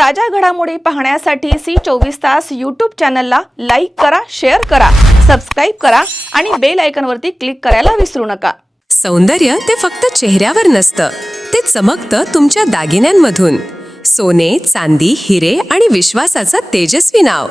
ताज्या घडामोडी पाहण्यासाठी C24 तास YouTube चॅनलला लाईक करा, शेअर करा, सबस्क्राईब करा आणि बेल आयकॉनवरती क्लिक करायला विसरू नका। सौंदर्य ते फक्त चेहऱ्यावर नसतं, ते चमकतं तुमच्या दागिन्यांमधून। सोने, चांदी, हिरे आणि विश्वासाचं तेजस्वी नाव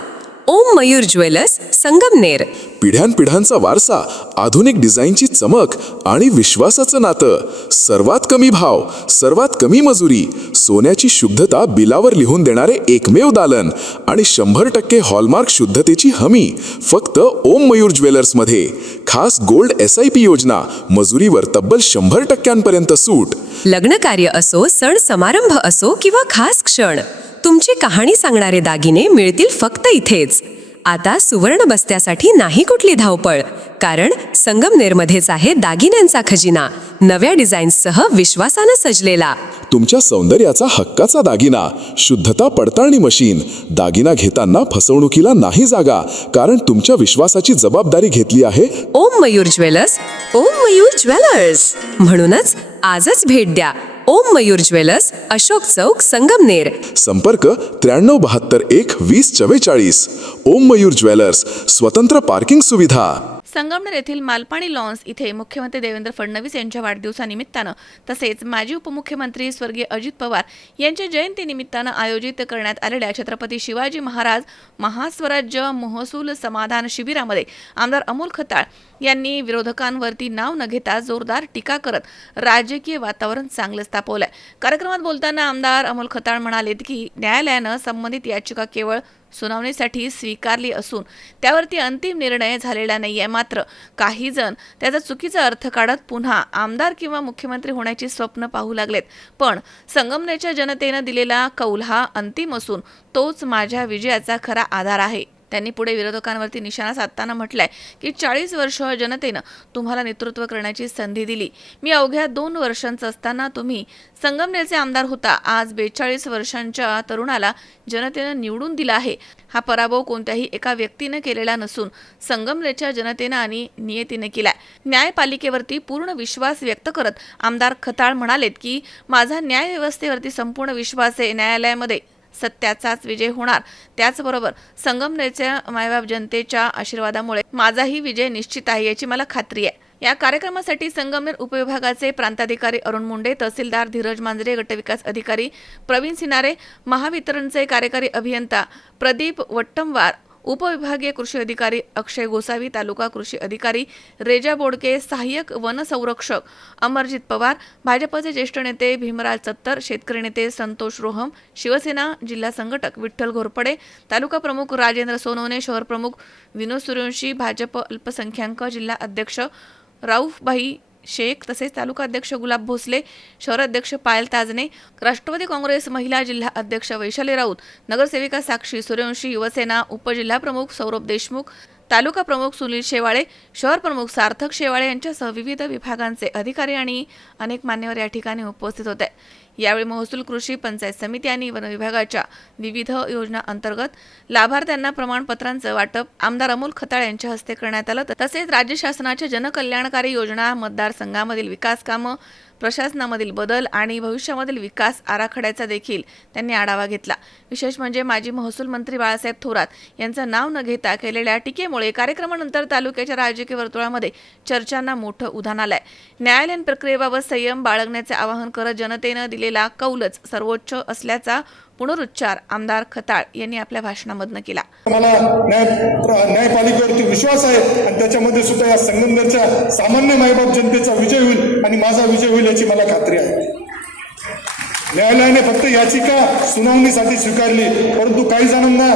ओम मयूर ज्वेलर्स, संगमनेर। पिढ्यानपिढ्यांचा वारसा, आधुनिक डिझाईनची चमक आणि विश्वासाचं नातं। सर्वात कमी भाव, सर्वात कमी मजुरी, सोन्याची शुद्धता बिलावर लिहून देणारे एकमेव दालन आणि 100% हॉलमार्क शुद्धतेची हमी फक्त ओम मयूर ज्वेलर्समध्ये। खास गोल्ड SIP योजना, मजुरीवर तब्बल 100% सूट। लग्न कार्य असो, सण समारंभ असो किंवा खास क्षण, तुमची कहाणी सांगणारे दागिने मिळतील फक्त इथेच। आता सुवर्ण बस्त्यासाठी नाही कुठली धावपळ, कारण संगमनेरमध्येच आहे दागिन्यांचा खजिना, नव्या डिझाईन्ससह विश्वासानं सजलेला। तुमच्या सौंदर्याचा हक्काचा दागिना, शुद्धता पडताळणी मशीन। दागिना घेताना फसवणुकीला नाही जागा, कारण तुमच्या विश्वासाची जबाबदारी घेतली आहे ओम मयूर ज्वेलर्स। ओम मयूर ज्वेलर्स म्हणूनच आजच भेट द्या। ओम मयूर ज्वेलर्स, अशोक चौक, संगमनेर। संपर्क 93712044। ओम मयूर ज्वेलर्स, स्वतंत्र पार्किंग सुविधा। संगमनेर येथील मालपाणी लॉन्स इथे मुख्यमंत्री देवेंद्र फडणवीस यांच्या वाढदिवसानिमित्तानं तसेच माजी उपमुख्यमंत्री स्वर्गीय अजित पवार यांच्या जयंतीनिमित्तानं आयोजित करण्यात आलेल्या छत्रपती शिवाजी महाराज महास्वराज्य महसूल समाधान शिबिरामध्ये आमदार अमोल खताळ यांनी विरोधकांवरती नाव न घेता जोरदार टीका करत राजकीय वातावरण चांगलंच तापवलंय। कार्यक्रमात बोलताना आमदार अमोल खताळ म्हणाले की न्यायालयानं संबंधित याचिका केवळ सुनावणीसाठी स्वीकारली असून त्यावरती अंतिम निर्णय झालेला नाहीये। मात्र काही जण त्याचा चुकीचा अर्थ काढत पुन्हा आमदार किंवा मुख्यमंत्री होण्याची स्वप्न पाहू लागलेत, पण संगमनेरच्या जनतेनं दिलेला कौल हा अंतिम असून तोच माझ्या विजयाचा खरा आधार आहे। त्यांनी पुढे विरोधकांवरती निशाणा साधताना म्हटलंय की 40 वर्ष जनतेनं तुम्हाला नेतृत्व करण्याची संधी दिली। मी अवघ्या 2 वर्षांचा असताना तुम्ही संगमनेरचे आमदार होता। आज 42 वर्षांच्या तरुणाला जनतेनं निवडून दिला आहे। हा पराभव कोणत्याही एका व्यक्तीने केलेला नसून संगमनेरच्या जनतेनं आणि नियतीने केलाय। न्यायपालिकेवरती पूर्ण विश्वास व्यक्त करत आमदार खताळ म्हणालेत की माझा न्याय व्यवस्थेवरती संपूर्ण विश्वास आहे। न्यायालयामध्ये सत्याचाच विजय होणार, त्याचबरोबर संगमनेरच्या मायबाप जनतेच्या आशीर्वादामुळे माझाही विजय निश्चित आहे याची मला खात्री आहे। या कार्यक्रमासाठी संगमनेर उपविभागाचे प्रांताधिकारी अरुण मुंडे, तहसीलदार धीरज मांजरे, गटविकास अधिकारी प्रवीण सिनारे, महावितरणचे कार्यकारी अभियंता प्रदीप वट्टमवार, उपविभागीय कृषी अधिकारी अक्षय गोसावी, तालुका कृषी अधिकारी रेजा बोडके, सहाय्यक वन संरक्षक अमरजित पवार, भाजपचे ज्येष्ठ नेते भीमराज चत्तर, शेतकरी नेते संतोष रोहम, शिवसेना जिल्हा संघटक विठ्ठल घोरपडे, तालुका प्रमुख राजेंद्र सोनवणे, शहर प्रमुख विनोद सूर्यवंशी, भाजप अल्पसंख्याक जिल्हा अध्यक्ष राऊफभाई शेख, तसेच तालुका अध्यक्ष गुलाब भोसले, शहर अध्यक्ष पायल ताजने, राष्ट्रवादी काँग्रेस महिला जिल्हा अध्यक्ष वैशाली राऊत, नगरसेविका साक्षी सूर्यवंशी, युवसेना उपजिल्हा प्रमुख सौरभ देशमुख, तालुका प्रमुख सुनील शेवाळे, शहर प्रमुख सार्थक शेवाळे यांच्यासह विविध विभागांचे अधिकारी आणि अनेक मान्यवर या ठिकाणी उपस्थित होते। यावेळी महसूल, कृषी, पंचायत समिती आणि वन विभागाच्या विविध योजना अंतर्गत लाभार्थ्यांना प्रमाणपत्रांचं वाटप आमदार अमोल खताळ यांच्या हस्ते करण्यात आलं। तसेच राज्य शासनाच्या जनकल्याणकारी योजना, मतदारसंघामधील विकास कामं, प्रशासनामधील बदल आणि भविष्यामधील विकास आराखड्याचा देखील त्यांनी आढावा घेतला। विशेष म्हणजे माजी महसूल मंत्री बाळासाहेब थोरात यांचं नाव न घेता केलेल्या टीकेमुळे कार्यक्रमानंतर तालुक्याच्या राजकीय वर्तुळामध्ये चर्चांना मोठं उधाण आलंय। न्यायालयीन प्रक्रियेबाबत संयम बाळगण्याचे आवाहन करत जनतेनं दिलेला कौलच सर्वोच्च असल्याचा पुनरुच्चार आमदार खताळ यांनी आपल्या भाषणामधनं केला। मला न्यायपालिकेवरती विश्वास आहे आणि त्याच्यामध्ये सुद्धा या संगमनेरच्या सामान्य मायबाप जनतेचा विजय होईल आणि माझा विजय होईल याची मला खात्री आहे। न्यायालयाने फक्त याचिका सुनावणीसाठी स्वीकारली, परंतु काही जणांना,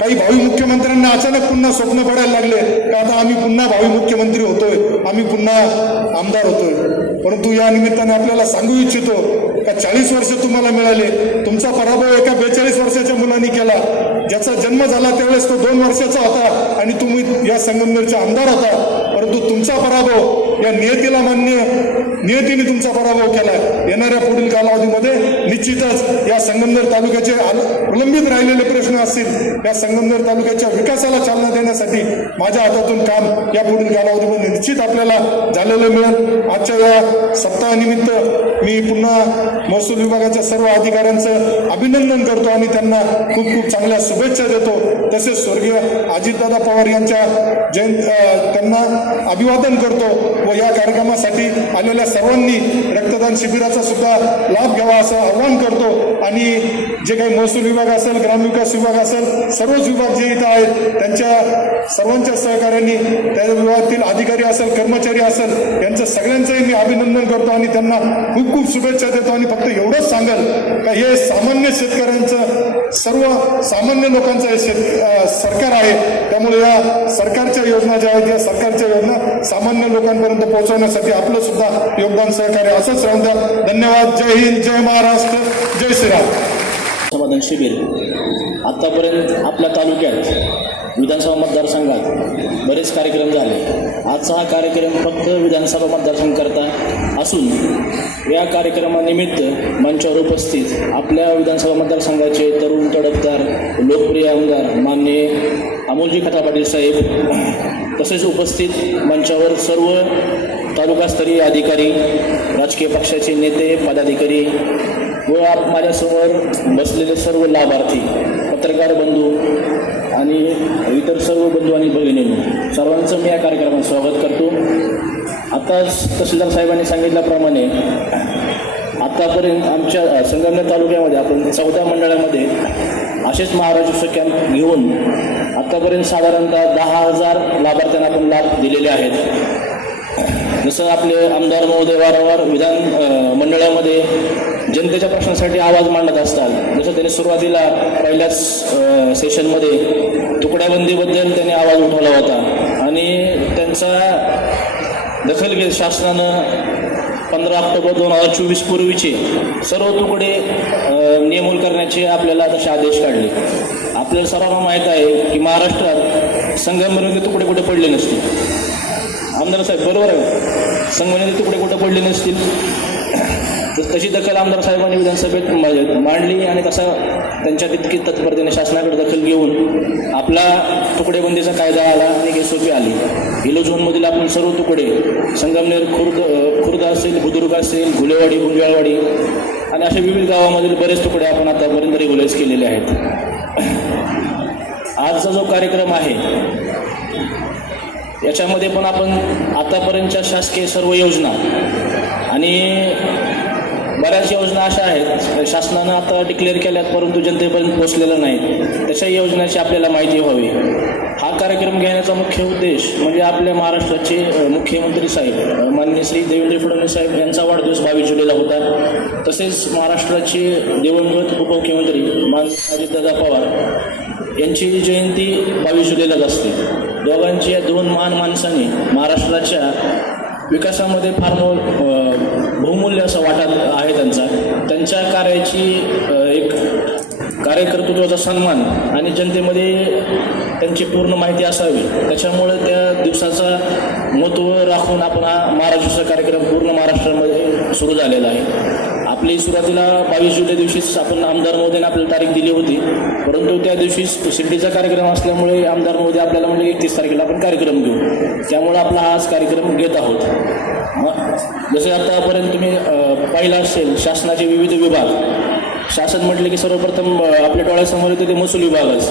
काही भावी मुख्यमंत्र्यांना अचानक पुन्हा स्वप्न पडायला लागले की आता आम्ही पुन्हा भावी मुख्यमंत्री होतोय, आम्ही पुन्हा आमदार होतोय। परंतु या निमित्ताने आपल्याला सांगू इच्छितो का 40 वर्ष तुम्हाला मिळाले, तुमचा पराभव एका 42 वर्षाच्या मुलांनी केला, ज्याचा जन्म झाला त्यावेळेस तो 2 वर्षाचा होता आणि तुम्ही या संगमनेरचे आमदार होता, परंतु तुमचा पराभव या नियतीने तुमचा पराभव केला. येणाऱ्या पुढील कालावधीमध्ये निश्चितच या संगमनेर तालुक्याचे प्रलंबित राहिलेले प्रश्न असतील, या संगमनेर तालुक्याच्या विकासाला चालना देण्यासाठी माझ्या हातातून काम या पुढील कालावधीमध्ये निश्चित आपल्याला झालेलं मिळेल. आजच्या या सप्ताहानिमित्त मी पुन्हा महसूल विभागाच्या सर्व अधिकाऱ्यांचं अभिनंदन करतो आणि त्यांना खूप खूप चांगल्या शुभेच्छा देतो. तसेच स्वर्गीय अजितदादा पवार यांच्या त्यांना अभिवादन करतो व या कार्यक्रमासाठी आलेल्या सर्वांनी रक्तदान शिबिराचा सुद्धा लाभ घ्यावा असं आवाहन करतो. आणि जे काही महसूल विभाग असेल, ग्रामविकास विभाग असेल, सर्वच विभाग जे इथं आहेत त्यांच्या सर्वांच्या सहकार्याने, त्या विभागातील अधिकारी असेल, कर्मचारी असेल, यांचं सगळ्यांचंही मी अभिनंदन करतो आणि त्यांना खूप खूप शुभेच्छा देतो. आणि फक्त एवढंच सांगेल का हे सामान्य शेतकऱ्यांचं, सर्व सामान्य लोकांचं हे सरकार आहे. त्यामुळे या सरकारच्या योजना ज्या आहेत, या सरकारच्या योजना सामान्य लोकांपर्यंत पोहोचवण्यासाठी आपलं सुद्धा योगदान, सहकार्य असंच राहून द्या. धन्यवाद. जय हिंद, जय महाराष्ट्र, जय श्रीराम. समाधान शिबिर आत्तापर्यंत आपल्या तालुक्यात विधानसभा मतदारसंघात बरेच कार्यक्रम झाले. आजचा हा कार्यक्रम फक्त विधानसभा मतदारसंघ करता असून या कार्यक्रमानिमित्त मंचावर उपस्थित आपल्या विधानसभा मतदारसंघाचे तरुण तडफदार लोकप्रिय आमदार माननीय अमोलजी खता पाटील साहेब, तसेच उपस्थित मंचावर सर्व तालुकास्तरीय अधिकारी, राजकीय पक्षाचे नेते, पदाधिकारी व माझ्यासमोर बसलेले सर्व लाभार्थी, पत्रकार बंधू आणि इतर सर्व बंधू आणि भगिनींनो, सर्वांचं मी या कार्यक्रमात स्वागत करतो. आताच तहसीलदार साहेबांनी सांगितल्याप्रमाणे आत्तापर्यंत आमच्या संगमनेर तालुक्यामध्ये आपण 14 मंडळामध्ये असेच महाराष्ट्र कॅम्प घेऊन आत्तापर्यंत साधारणतः 10,000 लाभार्थ्यांना आपण लाभ दिलेले आहेत. जसं आपले आमदार महोदय वारंवार विधान मंडळामध्ये जनतेच्या प्रश्नासाठी आवाज मांडत असतात. जसं त्यांनी सुरुवातीला पहिल्याच सेशनमध्ये तुकड्याबंदीबद्दल त्यांनी आवाज उठवला होता आणि त्यांचा दखल घेत शासनानं 15 ऑक्टोबर 2024 पूर्वीचे सर्व तुकडे नियमूल करण्याचे आपल्याला तसे आदेश काढले. आपल्याला सर्वांना माहीत आहे की महाराष्ट्रात संगमनेरमध्ये तुकडे कुठे पडले नसतील. आमदार साहेब बरोबर आहे, संगमनेरमध्ये तुकडे कुठे पडले नसतील. तशी दखल आमदार साहेबांनी विधानसभेत मांडली आणि तसा त्यांच्या तितकी तत्परतेने शासनाकडे दखल घेऊन आपला तुकडेबंदीचा कायदा आला आणि SOP आली. इलो झोनमधील आपण सर्व तुकडे संगमनेर, खुर्द असेल, बुद्रुक असेल, घुलेवाडी, गुंजवाळवाडी आणि अशा विविध गावामधील बरेच तुकडे आपण आतापर्यंत रेग्युलाइज केलेले आहेत. आजचा जो कार्यक्रम आहे याच्यामध्ये पण आपण आतापर्यंतच्या शासकीय सर्व योजना आणि बऱ्याच योजना अशा आहेत शासनानं आता डिक्लेअर केल्यात परंतु जनतेपर्यंत पोहोचलेल्या नाहीत. तशा योजनेची आपल्याला माहिती व्हावी. हा कार्यक्रम घेण्याचा मुख्य उद्देश म्हणजे आपल्या महाराष्ट्राचे मुख्यमंत्री साहेब माननीय श्री देवेंद्र फडणवीस साहेब यांचा वाढदिवस 22 जुलैला होता. तसेच महाराष्ट्राचे दिवंगत उपमुख्यमंत्री माननीय अजितदादा पवार यांची जयंती 22 जुलैलाच असते. दोघांची या दोन महान माणसांनी महाराष्ट्राच्या विकासामध्ये फार बहुमूल्य असा वाटा आहे त्यांच्या कार्याची एक कार्यकर्तृत्वाचा सन्मान आणि जनतेमध्ये त्यांची पूर्ण माहिती असावी. त्याच्यामुळे त्या दिवसाचा महत्त्व राखून आपण हा महाराष्ट्राचा कार्यक्रम पूर्ण महाराष्ट्रामध्ये सुरू झालेला आहे. आपली सुरुवातीला 22 जुलै दिवशीच आपण आमदार महोदयांनी आपल्याला तारीख दिली होती, परंतु त्या दिवशी शिर्डीचा कार्यक्रम असल्यामुळे आमदार महोदय आपल्याला म्हणजे 31 तारखेला आपण कार्यक्रम घेऊ, त्यामुळे आपला हाच कार्यक्रम घेत आहोत. जसे आतापर्यंत तुम्ही पाहिलं असेल शासनाचे विविध विभाग, शासन म्हटले की सर्वप्रथम आपल्या डोळ्यासमोर येते ते महसूल विभागच.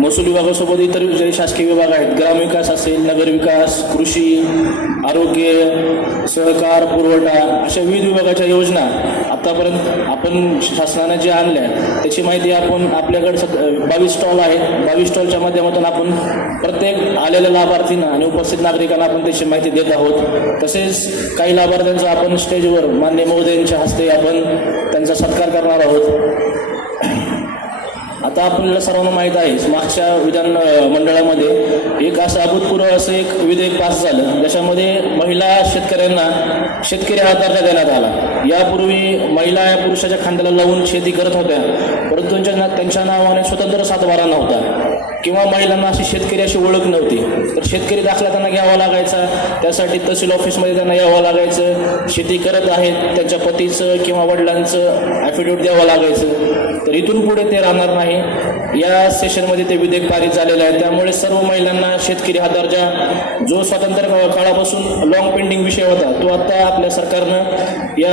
महसूल विभागासोबत इतर जे शासकीय विभाग आहेत, ग्रामविकास असेल, नगरविकास, कृषी, आरोग्य, सहकार, पुरवठा अशा विविध विभागाच्या योजना आतापर्यंत आपण शासनाने जे आणल्या त्याची माहिती आपण आपल्याकडे 22 स्टॉल आहेत. 22 स्टॉलच्या माध्यमातून आपण प्रत्येक आलेल्या लाभार्थींना आणि उपस्थित नागरिकांना आपण त्याची माहिती देत आहोत. तसेच काही लाभार्थ्यांचा आपण स्टेजवर माननीय महोदयांच्या हस्ते आपण त्यांचा सत्कार करणार आहोत. आता आपल्याला सर्वांना माहीत आहे मागच्या विधान मंडळामध्ये एक असं अभूतपूर्व असं एक विधेयक पास झालं, ज्याच्यामध्ये महिला शेतकऱ्यांना शेतकरी हा दर्जा देण्यात आला. यापूर्वी महिला या पुरुषाच्या खांद्याला लावून शेती करत होत्या, परंतु त्यांच्या नावाने स्वतंत्र सातबारा नव्हता किंवा महिलांना अशी शेतकरी अशी ओळख नव्हती. तर शेतकरी दाखला त्यांना घ्यावा लागायचा, त्यासाठी तहसील ऑफिसमध्ये त्यांना यावं लागायचं. शेती करत आहेत त्यांच्या पतीचं किंवा वडिलांचं ॲफिडेविट द्यावं लागायचं. तर इथून पुढे ते राहणार नाही. या सेशनमध्ये ते विधेयक पारित झालेलं आहे. त्यामुळे सर्व महिलांना शेतकरी हा दर्जा, जो स्वातंत्र्य काळापासून लॉंग पेंडिंग विषय होता, तो आता आपल्या सरकारनं या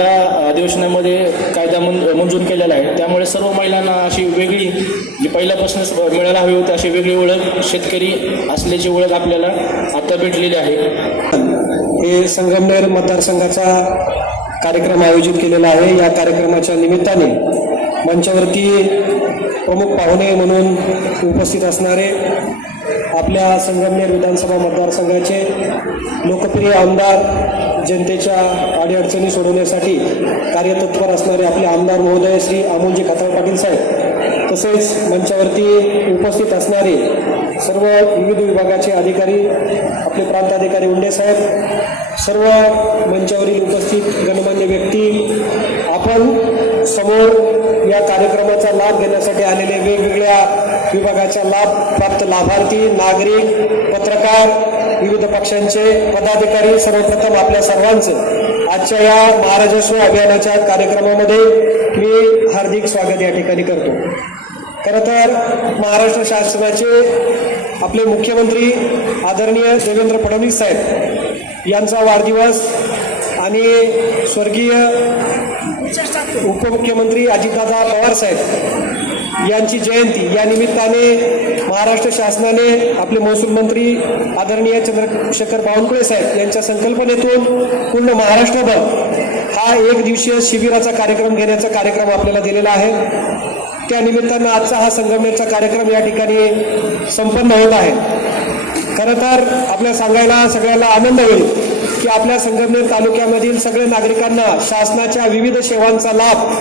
अधिवेशनामध्ये कायदा मंजूर केलेला आहे. त्यामुळे सर्व महिलांना अशी वेगळी, जी पहिल्यापासूनच मिळायला हवी होती अशी वेगळी ओळख, शेतकरी असल्याची ओळख आपल्याला आता भेटलेली आहे. हे संगमनेर मतदारसंघाचा कार्यक्रम आयोजित केलेला आहे. या कार्यक्रमाच्या निमित्ताने मंचावरती प्रमुख पाहुणे म्हणून उपस्थित असणारे आपल्या संगमनेर विधानसभा मतदारसंघाचे लोकप्रिय आमदार, जनतेच्या अडीअडचणी सोडवण्यासाठी कार्यतत्पर असणारे आपले आमदार महोदय श्री अमोलजी खताळ पाटील साहेब, तसेच मंचावरती उपस्थित असणारे सर्व विविध विभागाचे अधिकारी, आपले प्रांताधिकारी उंडे साहेब, सर्व मंचावरील उपस्थित गणमान्य व्यक्ती, आपण समोर या कार्यक्रमाचा लाभ घेण्यासाठी आलेले वेगवेगळ्या विभागाचा लाभ प्राप्त लाभार्थी, नागरिक, पत्रकार, विविध पक्षांचे पदाधिकारी, सर्वप्रथम आपल्या सर्वांचं आजच्या या महाराजस्व अभियानाच्या कार्यक्रमामध्ये मी हार्दिक स्वागत या ठिकाणी करतो. खरं तर महाराष्ट्र शासनाचे आपले मुख्यमंत्री आदरणीय देवेंद्र फडणवीस साहेब यांचा वाढदिवस आणि स्वर्गीय उपमुख्यमंत्री अजितदादा पवार साहेब यांची जयंती या निमित्ताने महाराष्ट्र शासनाने आपले महसूल मंत्री आदरणीय चंद्रशेखर बावनकुळे साहेब यांच्या संकल्पनेतून पूर्ण महाराष्ट्रभर हा एक दिवसीय शिबिराचा कार्यक्रम घेण्याचा कार्यक्रम आपल्याला दिलेला आहे. त्या निमित्तानं आजचा हा संगमनेरचा कार्यक्रम या ठिकाणी संपन्न होत आहे. खरं तर आपल्या सांगायला सगळ्यांना आनंद होईल की आपल्या संगमनेर तालुक्यामधील सगळ्या नागरिकांना शासनाच्या विविध सेवांचा लाभ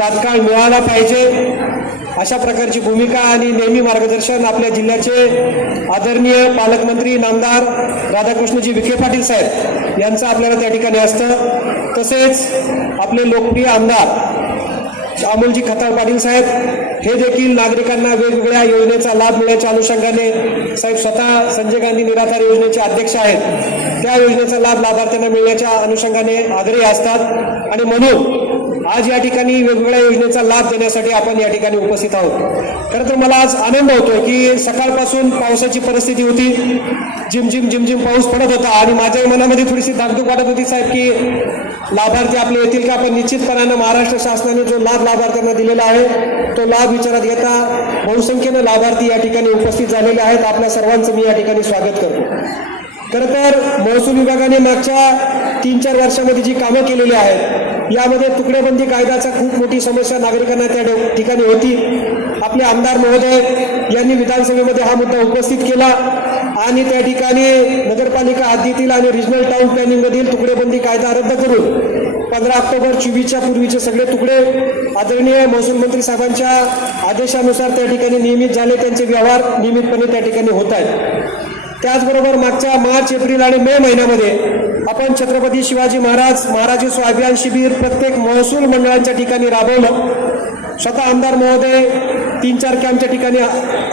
तात्काळ मिळाला पाहिजे, अशा प्रकारची भूमिका आणि नेहमी मार्गदर्शन आपल्या जिल्ह्याचे आदरणीय पालकमंत्री नामदार राधाकृष्णजी विखे पाटील साहेब यांचं आपल्याला त्या ठिकाणी असतं. तसेच आपले लोकप्रिय आमदार अमोलजी खताळ पाटील साहेब हे देखील नागरिकांना वेगवेगळ्या योजनेचा लाभ मिळण्याच्या अनुषंगाने, साहेब स्वतः संजय गांधी निराधार योजनेचे अध्यक्ष आहेत, त्या योजनेचा लाभ लाभार्थ्यांना मिळण्याच्या अनुषंगाने आग्रही असतात. आणि म्हणून आज या ठिकाणी वेगवेगळ्या योजनेचा लाभ देण्यासाठी आपण या ठिकाणी उपस्थित आहोत. खरं तर मला आज आनंद होतो की सकाळपासून पावसाची परिस्थिती होती, झिमझिम झिमझिम पाऊस पडत होता आणि माझ्या मनामध्ये थोडीशी धाकधूक वाटत होती साहेब की लाभार्थी आपले येतील का. पण निश्चितपणानं महाराष्ट्र शासनाने जो लाभ लाभार्थ्यांना दिलेला आहे तो लाभ विचारात घेता बहुसंख्येनं लाभार्थी या ठिकाणी उपस्थित झालेले आहेत. आपल्या सर्वांचं मी या ठिकाणी स्वागत करतो. खरं तर महसूल विभागाने मागच्या 3-4 वर्षामध्ये जी कामं केलेली आहेत यामध्ये तुकडेबंदी कायद्याचा खूप मोठी समस्या नागरिकांना त्या ठिकाणी होती. आपले आमदार महोदय यांनी विधानसभेमध्ये हा मुद्दा उपस्थित केला आणि त्या ठिकाणी नगरपालिका हद्दीतील आणि रिजनल टाउन प्लॅनिंगमधील तुकडेबंदी कायदा रद्द करून 15 ऑक्टोबर 24च्या पूर्वीचे सगळे तुकडे आदरणीय महसूल मंत्री साहेबांच्या आदेशानुसार त्या ठिकाणी नियमित झाले, त्यांचे व्यवहार नियमितपणे त्या ठिकाणी होत आहेत. त्याचबरोबर मागच्या मार्च, एप्रिल आणि मे महिन्यामध्ये आपण छत्रपती शिवाजी महाराजस्व अभियान शिबिर प्रत्येक महसूल मंडळांच्या ठिकाणी राबवलं. स्वतः आमदार महोदय 3-4 कॅम्पच्या ठिकाणी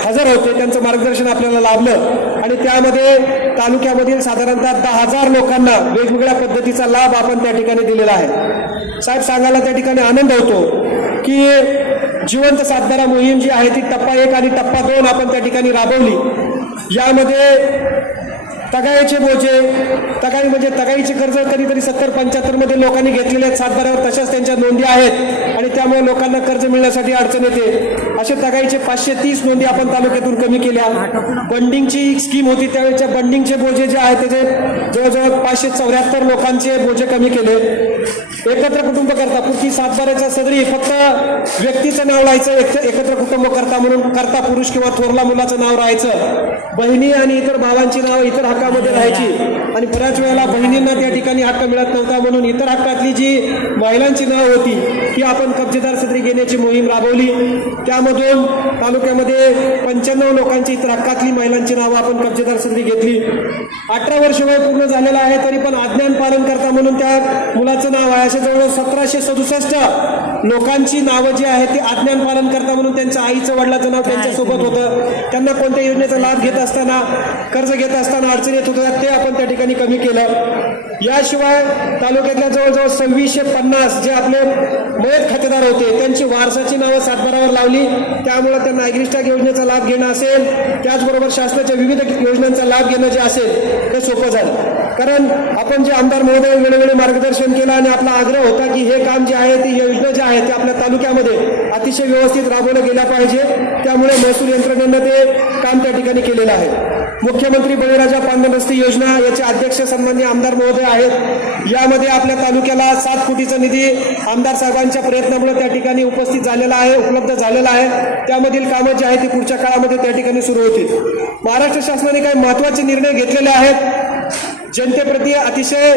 हजर होते, त्यांचं मार्गदर्शन आपल्याला लाभलं आणि त्यामध्ये तालुक्यामधील साधारणतः 10,000 लोकांना वेगवेगळ्या पद्धतीचा लाभ आपण त्या ठिकाणी दिलेला आहे. साहेब सांगायला त्या ठिकाणी आनंद होतो की जिवंत सातबारा मोहीम जी आहे ती टप्पा 1 आणि टप्पा 2 आपण त्या ठिकाणी राबवली. यामध्ये तगाईचे बोजे, तगाई म्हणजे तगाईचे कर्ज कधीतरी 70-75 मध्ये लोकांनी घेतलेले आहेत सातबाऱ्यावर, तशाच त्यांच्या नोंदी आहेत आणि त्यामुळे लोकांना कर्ज मिळण्यासाठी अडचण येते. असे तगाईचे 530 नोंदी आपण तालुक्यातून कमी केल्या. बंडिंगची स्कीम होती त्यावेळेच्या बंडिंगचे बोजे जे आहेत त्याचे जवळजवळ 574 लोकांचे बोजे कमी केले. एकत्र कुटुंब करता पुरती सातबाऱ्याच्या सदरी फक्त व्यक्तीचं नाव राहायचं, एकत्र कुटुंब करता म्हणून करता पुरुष किंवा थोरला मुलाचं नाव राहायचं, बहिणी आणि इतर भावांची नाव, इतर हक्क तालुक्यामध्ये राहायची आणि बऱ्याच वेळेला बहिणींना त्या ठिकाणी हक्क मिळत नव्हता, म्हणून इतर हक्कातली जी महिलांची नावं होती ही आपण कब्जेदार सदरी घेण्याची मोहीम राबवली. त्यामधून तालुक्यामध्ये 95 लोकांची इतर हक्कातली महिलांची नावं आपण कब्जेदार सदरी घेतली. 18 वर्ष वय पूर्ण झालेलं आहे तरी पण अज्ञान पालन करता म्हणून त्या मुलाचं नाव आहे. असे जवळ 1767 लोकांची नावं जी आहेत ती अज्ञान पालन करता म्हणून त्यांच्या आईचं वडिलाचं नाव त्यांच्यासोबत होतं. त्यांना कोणत्या योजनेचा लाभ घेत असताना, कर्ज घेत असताना अडचणी येत होत्या, ते आपण त्या ठिकाणी कमी केलं. याशिवाय तालुक्यातल्या जवळजवळ 2650 जे आपले मयत खातेदार होते त्यांची वारसाची नावं सातबारावर लावली. त्यामुळे त्यांना ॲग्रिस्टॅग योजनेचा लाभ घेणं असेल, त्याचबरोबर शासनाच्या विविध योजनांचा लाभ घेणं जे असेल ते सोपं झालं. कारण आपण जे आमदार महोदय वेळोवेळी मार्गदर्शन केलं आणि आपला आग्रह होता की हे काम जे आहे ती योजना जी आहे ते आपल्या तालुक्यामध्ये अतिशय व्यवस्थित राबवलं गेलं पाहिजे. त्यामुळे महसूल यंत्रणेनं ते काम त्या ठिकाणी केलेलं आहे. मुख्यमंत्री बळीराजा पांढर रस्ते योजना याचे अध्यक्ष सन्माननीय आमदार महोदय आहेत. यामध्ये आपल्या तालुक्याला 7 कोटीचा निधी आमदार साहेबांच्या प्रयत्नामुळे त्या ठिकाणी उपस्थित झालेला आहे, उपलब्ध झालेला आहे. त्यामधील कामं जी आहेत ती पुढच्या काळामध्ये त्या ठिकाणी सुरू होतील. महाराष्ट्र शासनाने काही महत्त्वाचे निर्णय घेतलेले आहेत. जनतेप्रती अतिशय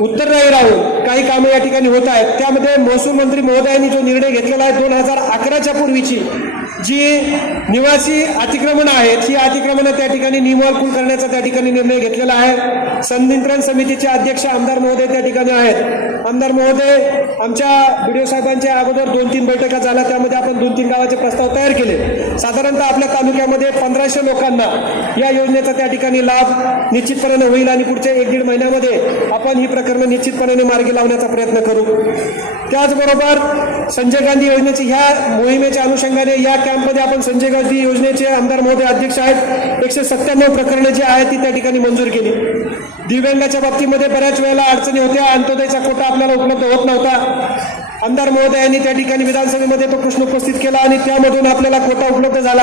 उत्तरदायी राहून काही कामं या ठिकाणी होत आहेत. त्यामध्ये महसूल मंत्री महोदयांनी जो निर्णय घेतलेला आहे 2011च्या पूर्वीची जी निवासी अतिक्रमण आहेत ही अतिक्रमणं त्या ठिकाणी नियमानुकूल करण्याचा त्या ठिकाणी निर्णय घेतलेला आहे. संनियंत्रण समितीचे अध्यक्ष आमदार महोदय त्या ठिकाणी आहेत. आमदार महोदय आमच्या BDO साहेबांच्या अगोदर 2-3 बैठका झाल्या, त्यामध्ये आपण 2-3 गावाचे प्रस्ताव तयार केले. साधारणतः आपल्या तालुक्यामध्ये 1500 लोकांना या योजनेचा त्या ठिकाणी लाभ निश्चितपणे होईल आणि पुढच्या 1-1.5 महिन्यामध्ये आपण ही प्रकरणं निश्चितपणे मार्गी लावण्याचा प्रयत्न करू. त्याचबरोबर संजय गांधी योजनेची ह्या मोहिमेच्या अनुषंगाने या कॅम्पमध्ये आपण संजय गांधी योजनेचे आमदार महोदय अध्यक्ष आहेत. 197 प्रकरणे जी आहेत ती त्या ठिकाणी मंजूर केली. दिव्यांगाच्या बाबतीमध्ये बऱ्याच वेळेला अडचणी होत्या, अंत्योदयचा कोटा आपल्याला उपलब्ध होत नव्हता. आमदार महोदयांनी त्या ठिकाणी विधानसभेमध्ये तो प्रश्न उपस्थित केला आणि त्यामधून आपल्याला कोटा उपलब्ध झाला.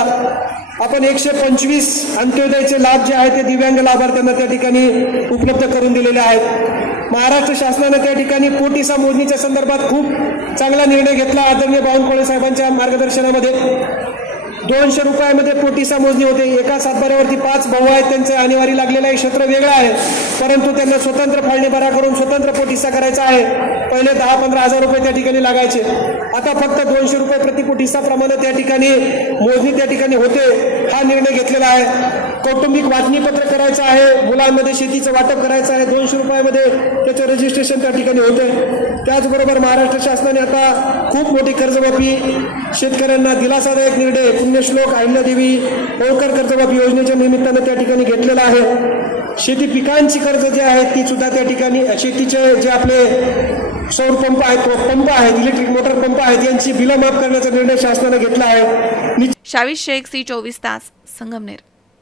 आपण 125 अंत्योदयचे लाभ जे आहेत ते दिव्यांग लाभार्थ्यांना त्या ठिकाणी उपलब्ध करून दिलेले आहेत. महाराष्ट्र शासनानं त्या ठिकाणी पोटिसा मोजणीच्या संदर्भात खूप चांगला निर्णय घेतला. आदरणीय बावनकुळे साहेबांच्या मार्गदर्शनामध्ये 200 रुपयामध्ये पोटिसा मोजणी होते. एका सातबाऱ्यावरती 5 भाऊ आहेत, त्यांचं आणेवारी लागलेलं आहे, क्षेत्र वेगळं आहे, परंतु त्यांना स्वतंत्र फाळणीबारा करून स्वतंत्र पोटिसा करायचा आहे. पहिले 10-15 हजार रुपये त्या ठिकाणी लागायचे, आता फक्त 200 रुपये प्रति पोटिसाप्रमाणे त्या ठिकाणी मोजणी त्या ठिकाणी होते. हा निर्णय घेतलेला आहे. कौटुंबिक वाटणीपत्र करायचं आहे, मुलांमध्ये शेतीचं वाटप करायचं आहे, 200 रुपयामध्ये त्याचं रजिस्ट्रेशन त्या ठिकाणी होते. त्याचबरोबर महाराष्ट्र शासनाने आता खूप मोठी कर्जमाफी, शेतकऱ्यांना दिलासादायक निर्णय पुण्यश्लोक अहिल्यादेवी होळकर कर्जमाफी योजनेच्या निमित्तानं त्या ठिकाणी घेतलेला आहे. शेती पिकांची कर्ज जे आहेत ती सुद्धा त्या ठिकाणी शेतीचे जे आपले सौर पंप आहेत, पंप आहेत, इलेक्ट्रिक मोटर पंप आहेत, यांची बिलं माफ करण्याचा निर्णय शासनाने घेतला आहे. शावीर शेख, C24 तास, संगमनेर.